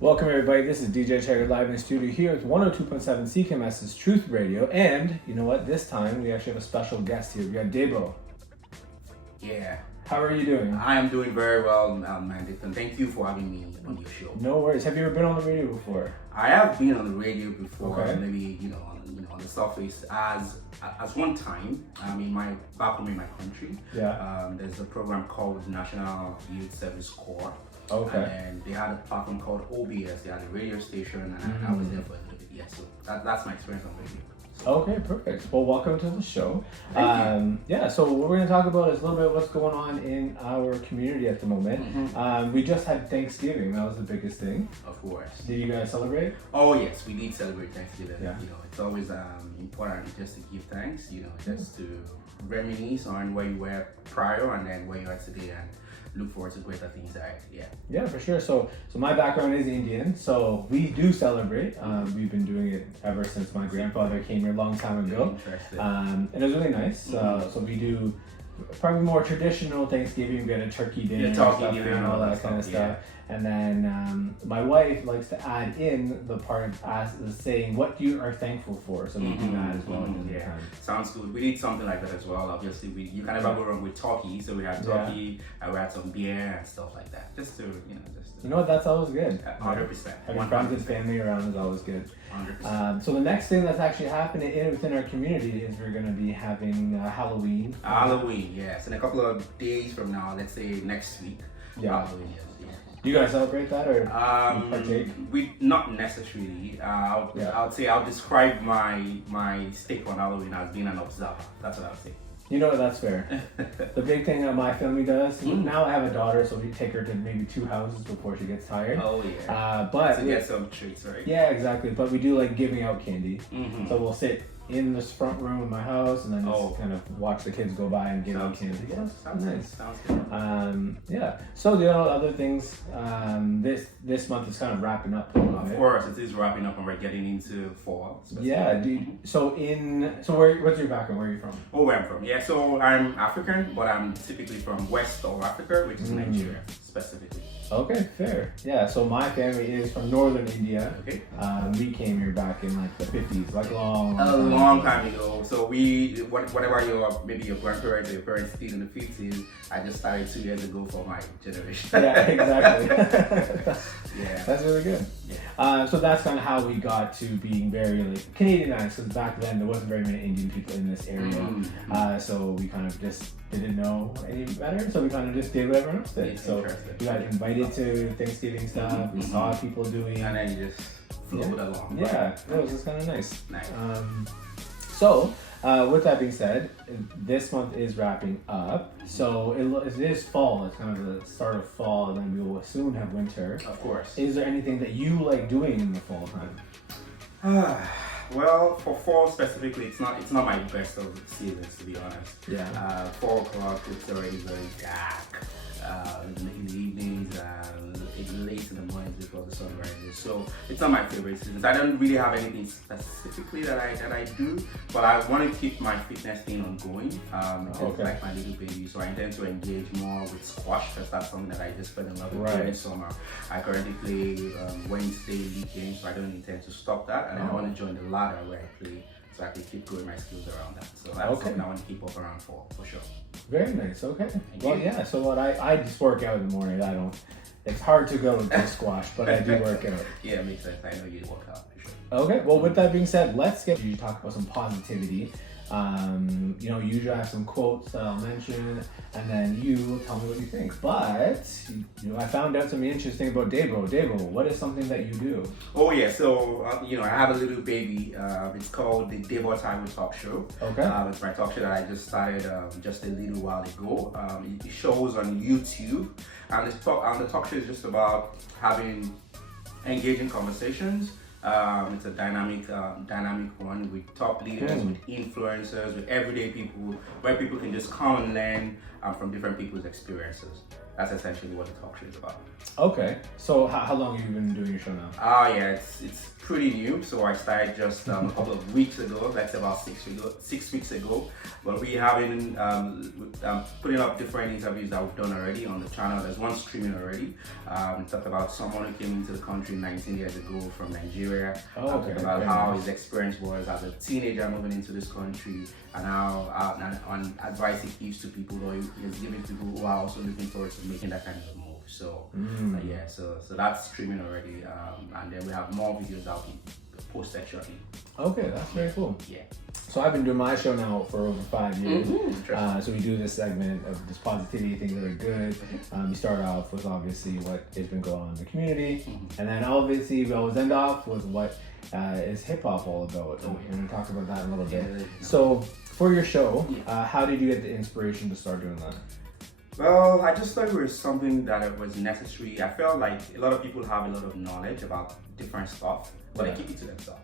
Welcome everybody, this is DJ Chagger live in the studio here at 102.7 CKMS's Truth Radio, and you know what, this time we actually have a special guest here. We got Debo. Yeah. How are you doing? I am doing very well, Mandit, and thank you for having me on your show. No worries. Have you ever been on the radio before? I have been on the radio before, Okay. maybe on the surface as one time. Back home in my country. Yeah. There's a program called National Youth Service Corps. Okay. And they had a platform called OBS. They had a radio station, and I was there for a little bit. Yeah, so that's my experience on radio. Okay, perfect. Well, welcome to the show. Thank you. Yeah, so what we're going to talk about is a little bit of what's going on in our community at the moment. We just had Thanksgiving. That was the biggest thing. Of course. Did you guys celebrate? Oh yes, we did celebrate Thanksgiving. Yeah. It's always important just to give thanks. Just to reminisce on where you were prior and then where you are today, and look forward to greater things ahead. Yeah, for sure. So my background is Indian, so we do celebrate. We've been doing it ever since my grandfather came here a long time ago. Interesting. And it was really nice. So we do probably more traditional Thanksgiving. We get a turkey dinner, and all that kind of stuff. And then my wife likes to add in the part of the saying what you are thankful for. So we do that as well. Yeah, sounds good. We did something like that as well. Obviously, you can never go wrong with turkey. So we had turkey, and we had some beer and stuff like that. Just to you know what, that's always good. 100%. Having friends and family around is always good. 100%. So the next thing that's actually happening within our community is we're going to be having Halloween. Halloween, yes. In a couple of days from now, let's say next week. Yeah. Halloween, yes. Do you guys celebrate that or partake? We not necessarily. I'll say I'll describe my stake on Halloween as being an observer. That's what I'll say. You know, that's fair. The big thing that my family does, now I have a daughter, so we take her to maybe 2 houses before she gets tired. Oh yeah. But to get some treats, right? Yeah, exactly. But we do like giving out candy. Mm-hmm. So we'll sit in this front room of my house and then just kind of watch the kids go by and give out candy. Good. Yeah, Sounds nice. Sounds good. Yeah. So the other things, this month is kind of wrapping up a little bit. Of course, it is wrapping up and we're getting into fall. Yeah, dude. So what's your background? Where are you from? Oh, where I'm from? Yeah, so I'm African, but I'm typically from West of Africa, which is Nigeria specifically. Okay, fair. Yeah, so my family is from northern India. Okay. We came here back in like the 50s, like A long long time ago. So whatever your grandparents or your parents did in the 50s, I just started 2 years ago for my generation. Yeah, exactly. Yeah. That's really good. Yeah. So that's kind of how we got to being very like Canadianized, because back then there wasn't very many Indian people in this area. So we kind of just didn't know any better, so we kind of just did what everyone else did. So we got invited to Thanksgiving stuff, we saw people doing, and then you just flowed along. Yeah, it was just kind of nice. Nice. So with that being said, this month is wrapping up, so it is fall. It's kind of the start of fall, and then we will soon have winter. Of course. Is there anything that you like doing in the fall time? Well, for fall specifically, it's not my best of seasons, to be honest. Yeah. 4 o'clock, it's already very dark. In the evenings, late in the mornings before the sun rises. So it's not my favorite seasons. I don't really have anything specifically that I do, but I want to keep my fitness thing ongoing. It's like my little baby, so I intend to engage more with squash, because that's something that I just fell in love with during summer. I currently play Wednesday league games, so I don't intend to stop that, and I want to join the ladder where I play, so I can keep growing my skills around that. So that's something I want to keep up around for sure. Very nice. Okay. Well, yeah. So what I just work out in the morning. It's hard to go to squash, but I do work out. Yeah, it makes sense. I know you work out for sure. Okay. Well, with that being said, let's get you talk about some positivity. Usually I have some quotes that I'll mention, and then you will tell me what you think. But I found out something interesting about Debo. Debo, what is something that you do? Oh yeah, so I have a little baby. It's called the Debo Time Talk Show. Okay. It's my talk show that I just started just a little while ago. It shows on YouTube, and the talk show is just about having engaging conversations. It's a dynamic one with top leaders, with influencers, with everyday people, where people can just come and learn from different people's experiences. that's essentially what the talk show is about. Okay. So how long have you been doing your show now? Yeah, it's pretty new. So I started just a couple of weeks ago. That's about 6 weeks ago. But we have been putting up different interviews that we've done already on the channel. There's one streaming already. Talked about someone who came into the country 19 years ago from Nigeria. Okay. Talked about how his experience was as a teenager moving into this country, and how on advice he gives to people, or he's giving people who are also looking forward to making that kind of a move. So yeah, so that's streaming already, and then we have more videos that will be posted shortly. Okay, that's very cool. Yeah. So I've been doing my show now for over 5 years. So we do this segment of this positivity, things that are good. We start off with obviously what has been going on in the community, and then obviously we always end off with what is hip hop all about. And we'll talk about that in a little bit. So for your show, how did you get the inspiration to start doing that? Well, I just thought it was something that was necessary. I felt like a lot of people have a lot of knowledge about different stuff, but they keep it to themselves.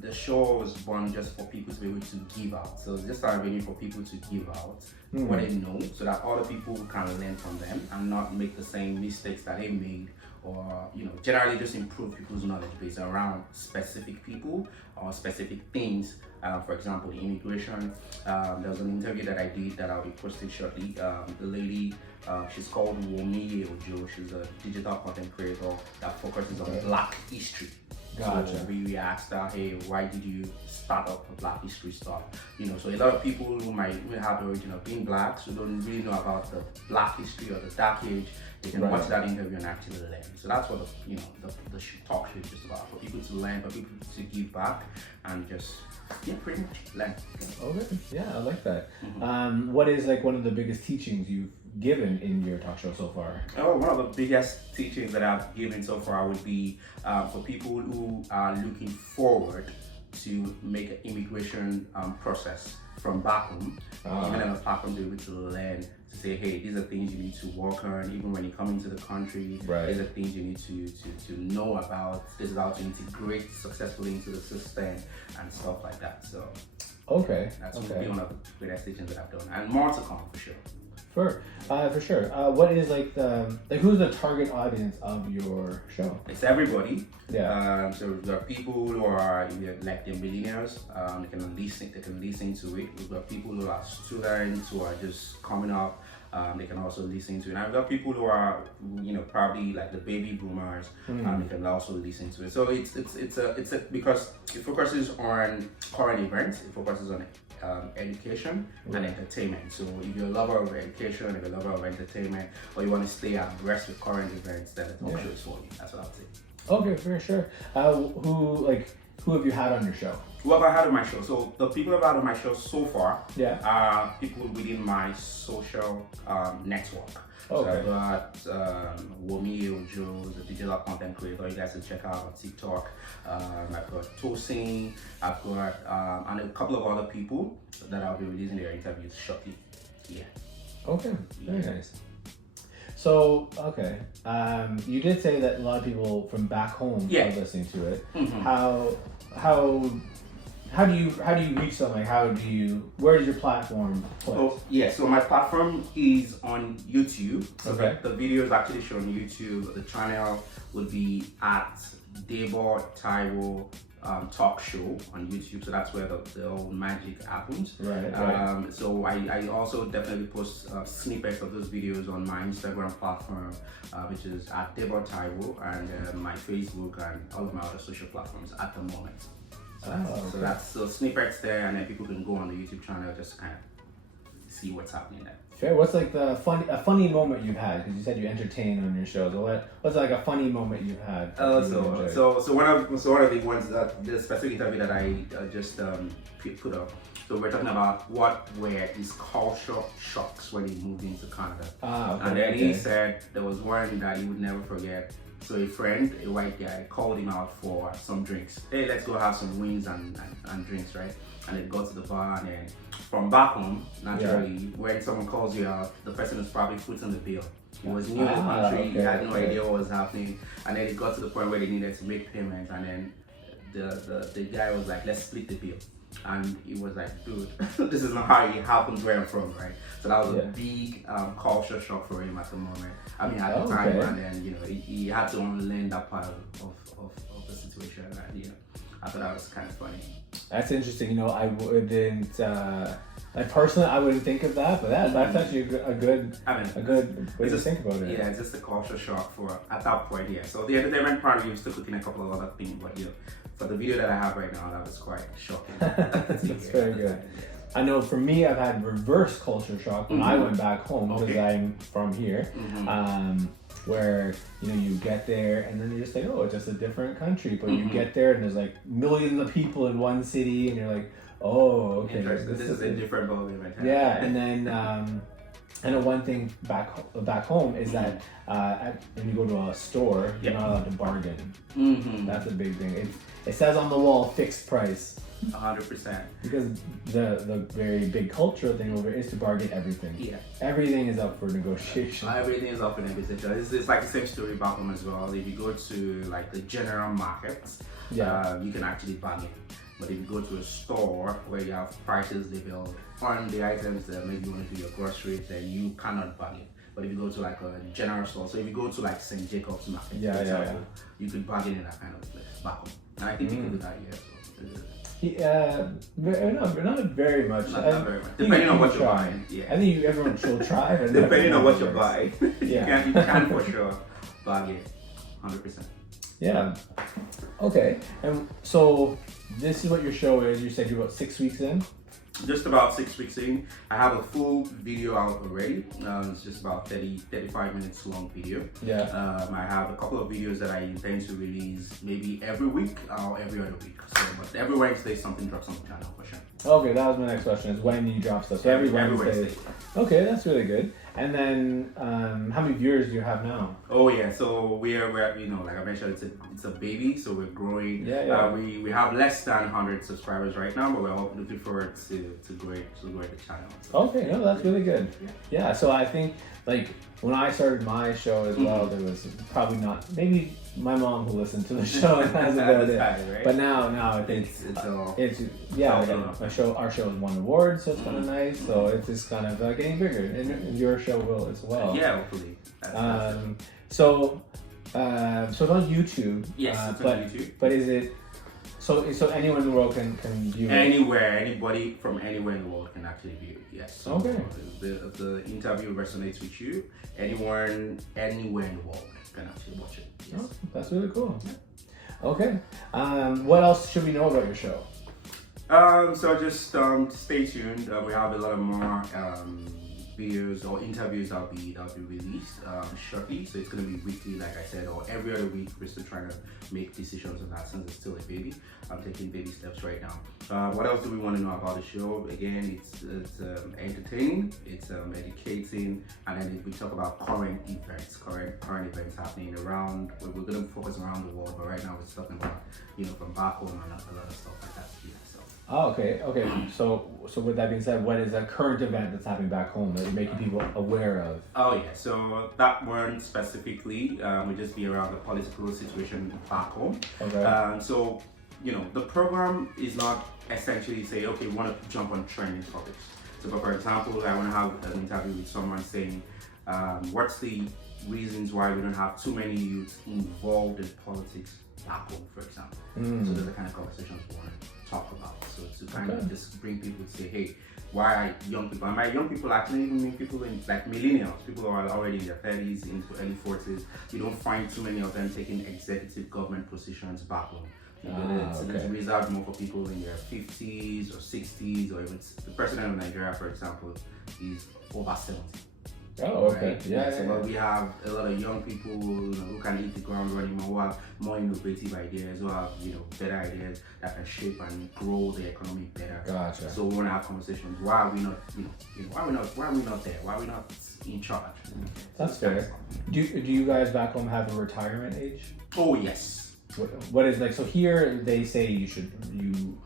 The show was born just for people to be able to give out. So it's just a venue for people to give out what they know, so that other people can learn from them and not make the same mistakes that they made, or generally just improve people's knowledge base around specific people or specific things. For example, the immigration. There was an interview that I did that I'll be posting shortly. The lady, she's called Womiye Ojo. She's a digital content creator that focuses on Black history. Gotcha. So we asked her, hey, why did you start up the Black history stuff? So a lot of people who might have the origin of being Blacks, who don't really know about the Black history or the Dark Age, they can watch that interview and actually learn. So that's what the talk show is just about, for people to learn, for people to give back, and just pretty much learn. Okay, yeah, I like that. What is like one of the biggest teachings you've given in your talk show so far? One of the biggest teachings that I've given so far would be for people who are looking forward to make an immigration process from back home, even on a platform to be able to learn, to say, hey, these are things you need to work on, even when you come into the country. These are things you need to know about. This is how to integrate successfully into the system and stuff like that. So that's would be one of the greatest teachings that I've done, and more to come for sure. For sure. What is who's the target audience of your show? It's everybody. Yeah. So there are people who are like the millionaires. They can listen to it. We've got people who are students who are just coming up. They can also listen to it. And I've got people who are probably like the baby boomers. They can also listen to it. So it's because it focuses on current events. It focuses on education and entertainment. So if you're a lover of education, if you're a lover of entertainment, or you want to stay abreast with current events, then the talk show is for you. That's what I would say. Okay, for sure. Who have you had on your show? Who have I had on my show? So the people I've had on my show so far are people within my social network. So I've got Womiye Ojo, the digital content creator. You guys can check out on TikTok. I've got Tosin. I've got and a couple of other people that I'll be releasing their interviews shortly. Yeah. Okay. Very nice. So you did say that a lot of people from back home are listening to it. How do you reach them? Like where is your platform placed? So my platform is on YouTube. So the video is actually shown on YouTube. The channel would be at Debo Taiwo Talk Show on YouTube. So that's where the whole magic happens. Right. So I also definitely post snippets of those videos on my Instagram platform, which is at Debo Taiwo, and my Facebook and all of my other social platforms at the moment. So that's snippets there, and then people can go on the YouTube channel just to kind of see what's happening there. Fair. What's like a funny moment you've had? Because you said you entertain on your show. So what's like a funny moment you've had? So one of the ones that the specific interview that I just put up. So we're talking about what were his culture shocks when he moved into Canada. And then he said there was one that he would never forget. So a friend, a white guy, called him out for some drinks. Hey, let's go have some wings and drinks, right? And they go to the bar, and then from back home, naturally, when someone calls you out, the person is probably footing the bill. He was new in the country, he had no idea what was happening, and then it got to the point where they needed to make payments, and then the guy was like, let's split the bill. And it was like, dude, this is not how it happens where I'm from, right? So that was a big culture shock for him at the moment. I mean, at the time, and then, you know, he had to unlearn that part of the situation. And, you know, I thought that was kind of funny. That's interesting. You know, I wouldn't, like personally, I wouldn't think of that, but that's actually a good way to think about it. Yeah, it's just a culture shock at that point, yeah. So the entertainment part, we were still cooking a couple of other things, but, you know, for the video that I have right now, that was quite shocking. That's very good. I know for me, I've had reverse culture shock when I went back home because I'm from here, where, you know, you get there and then you're just like, oh, it's just a different country. But you get there and there's like millions of people in one city and you're like, oh, okay. This is a different ballgame right now. Yeah, and then I know one thing back home is that when you go to a store, you're not allowed to bargain. That's a big thing. It says on the wall, fixed price. 100%. Because the very big cultural thing over is to bargain everything. Yeah. Everything is up for negotiation. Everything is up for negotiation. It's like the same story back home as well. If you go to like the general markets, you can actually bargain. But if you go to a store where you have prices labeled on the items that maybe you want to do your groceries, then you cannot bargain. But if you go to like a general store, so if you go to like St. Jacob's Market, for example, you could bargain in that kind of place back home. And I think you can do that here. Not very much. Not very much. Depending on what you're buying. Yeah. I think everyone should try. Depending on what you're buying. You can for sure bargain. 100%. Yeah. Okay. And so this is what your show is. You said you're about 6 weeks in? Just about 6 weeks in. I have a full video out already. It's just about 35 minutes long video. Yeah. I have a couple of videos that I intend to release maybe every week or every other week. So, but every Wednesday something drops on the channel for sure. Okay, that was my next question, is when you drop stuff. So every Wednesday. Okay, that's really good. And then how many viewers do you have now? Oh yeah, so we're you know, like I mentioned, it's a baby, so we're growing. We have less than 100 subscribers right now, but we're all looking forward to growing the channel. So. Okay, no, that's really good. Yeah, so I think like when I started my show as well, there was probably not, maybe my mom who listened to the show has about it, right? but now I think our show has won awards, so it's kind of nice. So it's just kind of getting bigger, and your show will as well. Yeah, hopefully. So it's on YouTube. Yes, it's on YouTube. But is it so anyone in the world can view it? Anywhere, anybody from anywhere in the world can actually view it. Yes. So okay. If the interview resonates with you, anyone, anywhere in the world can actually watch it. Yes. Oh, that's really cool. Yeah. Okay. What else should we know about your show? So just stay tuned. We have a lot of more videos or interviews that'll be released shortly. So it's gonna be weekly, like I said, or every other week. We're still trying to make decisions on that since it's still a baby. I'm taking baby steps right now. What else do we want to know about the show? Again, it's entertaining, it's educating, and then we talk about current events happening around. We're gonna focus around the world, but right now we're talking about, you know, from back home and a lot of stuff like that. Yeah, so. Oh, okay. So with that being said, what is a current event that's happening back home that you're making people aware of? Oh yeah, so that one specifically would just be around the political situation back home. Okay. So, you know, the program is not essentially say, okay, we want to jump on trending topics. So, but for example, I want to have an interview with someone saying, what's the reasons why we don't have too many youths involved in politics back home, for example. So those are the kind of conversations we want to talk about. So to kind of just bring people to say, hey, why are young people, and by young people actually even mean people in like millennials, people who are already in their 30s, into early 40s, you don't find too many of them taking executive government positions back home. It's reserved more for people in their 50s or 60s, or even the president of Nigeria, for example, is over 70. Oh, okay. Right? So but we have a lot of young people, you know, who can hit the ground running, who have more innovative ideas, who have, you know, better ideas that can shape and grow the economy better. Gotcha. So we want to have conversations. Why are we not, why are we not there? Why are we not in charge? That's fair. Do you guys back home have a retirement age? Oh yes. What is like? So here they say you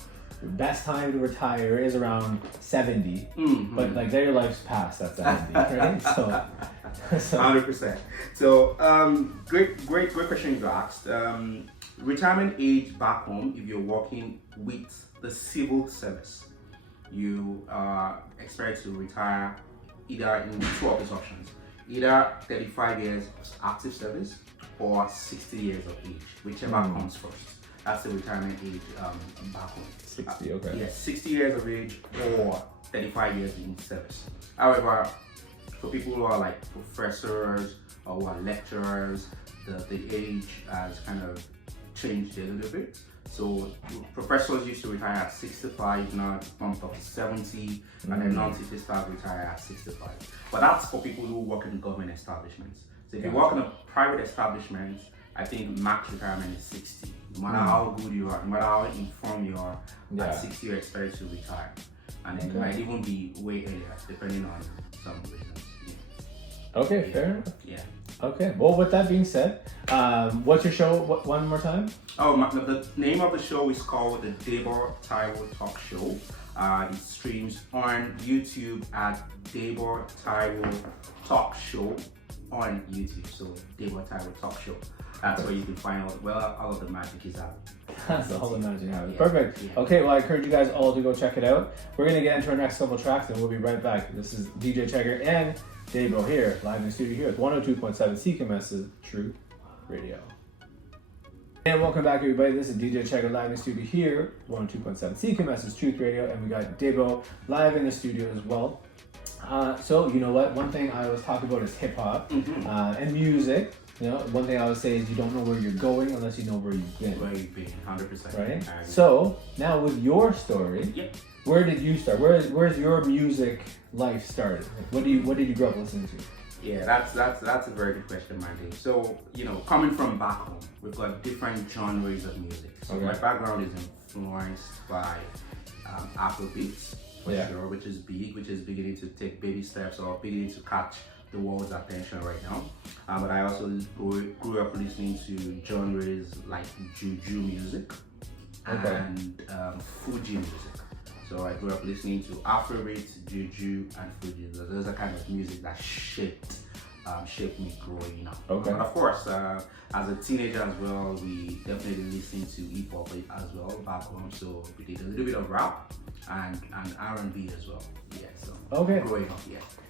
best time to retire is around 70, but like their life's past at 70, right? So 100%. So great question you asked. Retirement age back home, if you're working with the civil service, you are expected to retire either in two of these options, either 35 years of active service or 60 years of age, whichever comes first. That's the retirement age back home. 60, okay. Yes, 60 years of age or 35 years in service. However, for people who are like professors or who are lecturers, the age has kind of changed a little bit. So professors used to retire at 65, now it's bumped up to 70, and then non-teachers start retire at 65. But that's for people who work in government establishments. So if you work in a private establishment, I think max retirement is 60. No matter how good you are, no matter how informed you are, at 60 you're expected to retire. And then it might even be way earlier, depending on some reasons. Okay, fair enough. Yeah. Okay, well, with that being said, what's your show one more time? The name of the show is called the Debo Taiwo Talk Show. It streams on YouTube at Debo Taiwo Talk Show on YouTube. So Debo Taiwo Talk Show. That's where you can find all of the magic is out. That's all the magic happens. Perfect. Yeah. Okay, well, I encourage you guys all to go check it out. We're going to get into our next couple tracks and we'll be right back. This is DJ Chagger and Debo here, live in the studio here with 102.7 CKMS's Truth Radio. And welcome back, everybody. This is DJ Chagger live in the studio here, 102.7 CKMS's Truth Radio, and we got Debo live in the studio as well. So, you know what? One thing I always talk about is hip hop and music. You know, one thing I would say is you don't know where you're going unless you know where you've been. Where you've been, 100%. Right? So, now with your story, where did you start? Where's your music life started? Like, what did you grow up listening to? Yeah, that's a very good question, Mandy. So, you know, coming from back home, we've got different genres of music. So my background is influenced by Afrobeats, for sure, which is beginning to take baby steps or beginning to catch the world's attention right now. But I also grew up listening to genres like Juju music and Fuji music. So I grew up listening to Afrobeats, Juju, and Fuji. Those are kind of music that shaped me growing up. Okay. But of course, as a teenager as well, we definitely listened to hip hop as well back home. So we did a little bit of rap and R&B as well. Yeah. So growing up,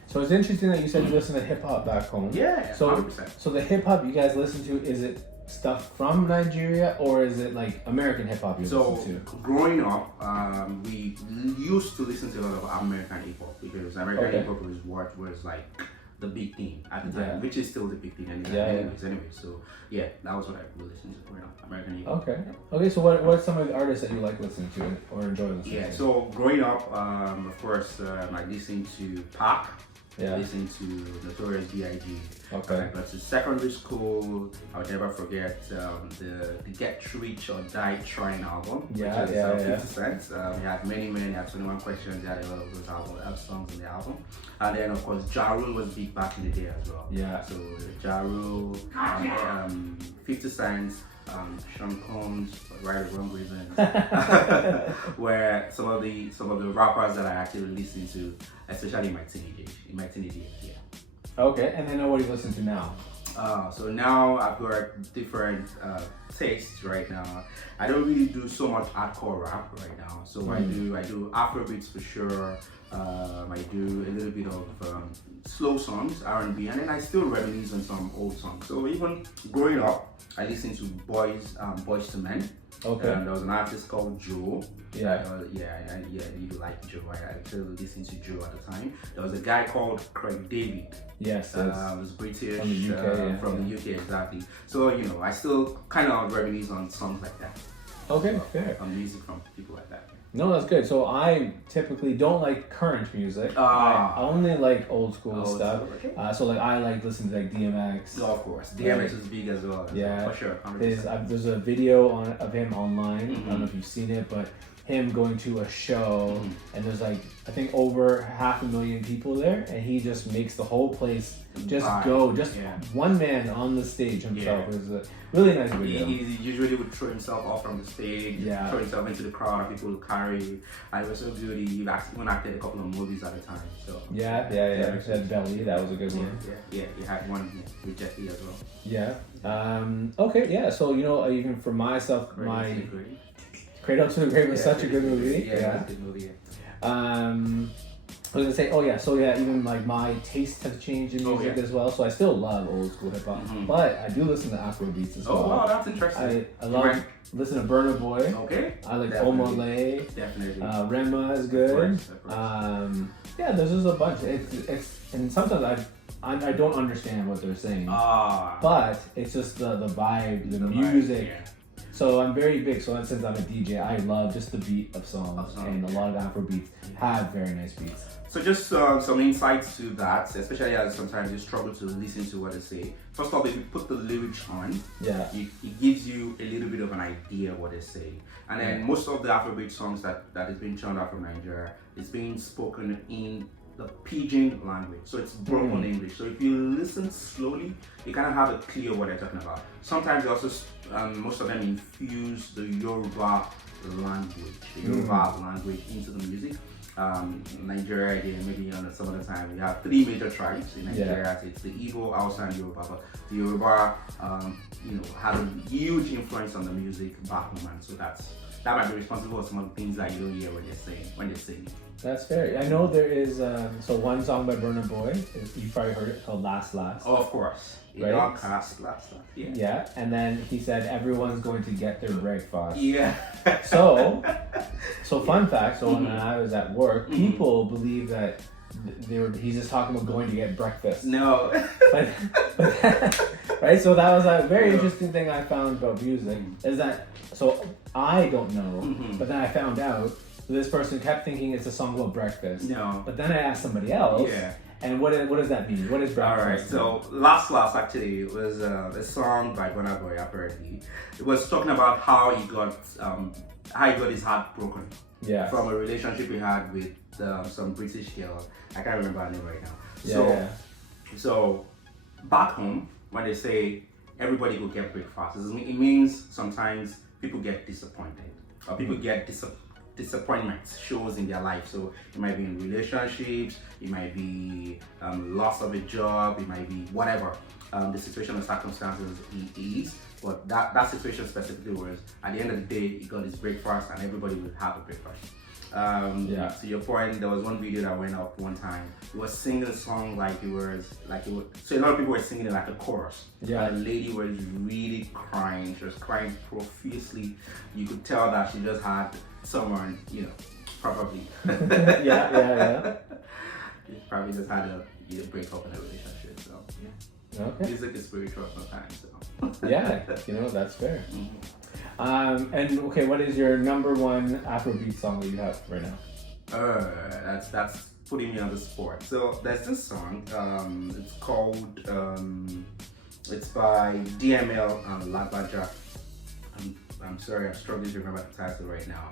So it's interesting that you said you listen to hip hop back home. Yeah, so 100%. So the hip hop you guys listen to, is it stuff from Nigeria or is it like American hip hop you listen to? Growing up, we used to listen to a lot of American hip hop because American hip hop was what was like the big thing at the time, which is still the big thing anyway. So yeah, that was what I would listen to growing up, American hip hop. Okay. So what are some of the artists that you like listening to or enjoy listening to? Yeah. So growing up, of course, I listened to Pac. Listening to Notorious B.I.G. Okay. But to secondary school, I'll never forget the Get Rich or Die Trying album, which is 50 Cent. He had many, he had 21 Questions, he had a lot of those songs in the album. And then, of course, Ja Rule was big back in the day as well. Yeah. So Ja Rule, 50 Cent, Sean Combs, for right or wrong reasons, where some of the rappers that I actually listened to, especially in my teenage years. Okay, and then what do you listen to now? So now I've got different tastes right now. I don't really do so much hardcore rap right now. So I do Afrobeats for sure. I do a little bit of slow songs, R&B, and then I still reminisce on some old songs. So even growing up, I listened to Boys to Men. Okay. There was an artist called Joe. Yeah. You like Joe. I actually listened to Joe at the time. There was a guy called Craig David. Yes. Was British. From the UK. From the UK, exactly. So, you know, I still kind of reminisce on songs like that. Okay, fair. On music from people like that. No, that's good. So I typically don't like current music. I only like old school stuff. Okay. So like I like listening to like DMX. Oh, of course. DMX is big as well. Yeah. For sure. There's a video of him online. I don't know if you've seen it, but him going to a show, and there's like I think over 500,000 people there, and he just makes the whole place just go, one man on the stage himself. It was a really nice video. He usually would throw himself off from the stage, throw himself into the crowd, and people would carry. And it was so good. He even acted a couple of movies at a time. So yeah. He had Belly, that was a good one. Yeah. He had one with Jeffy as well. Yeah. Okay. Yeah. So even for myself, Cradle to the Grave was such a good movie. Yeah, it was a good movie. I was gonna say, even like my taste has changed in music as well. So I still love old school hip hop, but I do listen to Afro beats as well. Oh, wow, that's interesting. I love listen to Burna Boy. Okay. I like Omole. Definitely. Rema is good. Of course. There's just a bunch. It's and sometimes I don't understand what they're saying, but it's just the vibe, the music. So I'm very big. So since I'm a DJ, I love just the beat of songs, and a lot of Afro beats have very nice beats. So just some insights to that, especially as sometimes you struggle to listen to what they say. First off, if you put the lyrics on, it gives you a little bit of an idea of what they say. And then most of the Afrobeat songs that is being churned out from Nigeria is being spoken in the Pidgin language. So it's broken English. So if you listen slowly, you kind of have a clear what they're talking about. Sometimes they also, most of them infuse the Yoruba language into the music. Nigeria again, maybe some of the time we have 3 major tribes in Nigeria. It's the Igbo, Hausa, and Yoruba. But the Yoruba, had a huge influence on the music back home, and so that might be responsible for some of the things that you don't hear when they're singing. That's fair. I know there is one song by Burna Boy. You probably heard it, called Last Last. Oh, of course. Right? Last. Yeah, and then he said everyone's going to get their breakfast. Yeah. So fun fact. So when I was at work, people believe that he's just talking about going to get breakfast. No. but right. So that was a very interesting thing I found about music. Is that so I don't know, but then I found out. This person kept thinking it's a song about breakfast. No. But then I asked somebody else. Yeah. And what does that mean? What is breakfast? Alright, so Last actually was a song by Burna Boy apparently. It was talking about how he got his heart broken. Yeah. From a relationship he had with some British girl. I can't remember her name right now. So back home, when they say everybody will get breakfast, it means sometimes people get disappointed or people get disappointment shows in their life. So it might be in relationships, it might be loss of a job, it might be whatever the situation or circumstances is. But that situation specifically was at the end of the day, he got his breakfast and everybody would have a breakfast. To your point, there was one video that went up one time. He was singing a song so a lot of people were singing it like a chorus. Yeah. And the lady was really crying. She was crying profusely. You could tell that she just had someone, probably. yeah. She probably just had a break up in a relationship. So okay. Music is spiritual sometimes. So. Yeah, that's fair. And okay, what is your number one Afrobeat song that you have right now? That's putting me on the spot. So there's this song. It's called. It's by DML and Lagbaja. I'm sorry, I'm struggling to remember the title right now.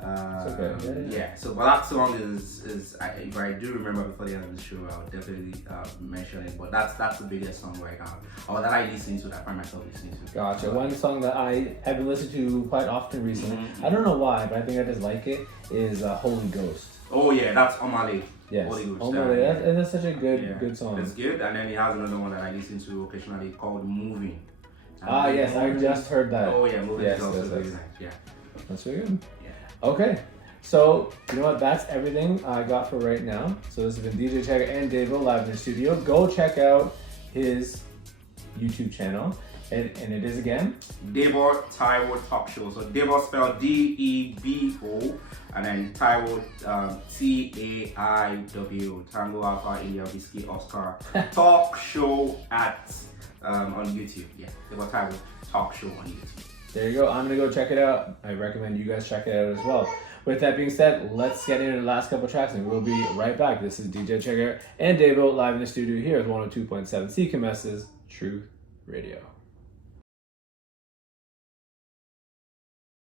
Okay. So that song is if I do remember before the end of the show, I'll definitely mention it. But that's the biggest song right now, or that I listen to, that I find myself listening to. Gotcha. One song that I have been listening to quite often recently. I don't know why, but I think I just like it. Is Holy Ghost. Oh yeah, that's Omale. Yes. Holy Ghost. Omale. That's such a good song. It's good, and then he has another one that I listen to occasionally called Moving. Yes, I just heard that. Oh yeah, Moving is also very nice. Yeah. That's really good. Okay, so you know what? That's everything I got for right now. So this has been DJ Chagger and Davo live in the studio. Go check out his YouTube channel, and it is again Davo Taiwo Talk Show. So Davo spelled D-E-B-O, and then Taiwo T-A-I-W, Tango Alpha India Whiskey Oscar Talk Show on YouTube. Yeah, Davo Taiwo Talk Show on YouTube. There you go. I'm going to go check it out. I recommend you guys check it out as well. With that being said, let's get into the last couple tracks and we'll be right back. This is DJ Chagger and Davo live in the studio here at 102.7 CKMS's Truth Radio.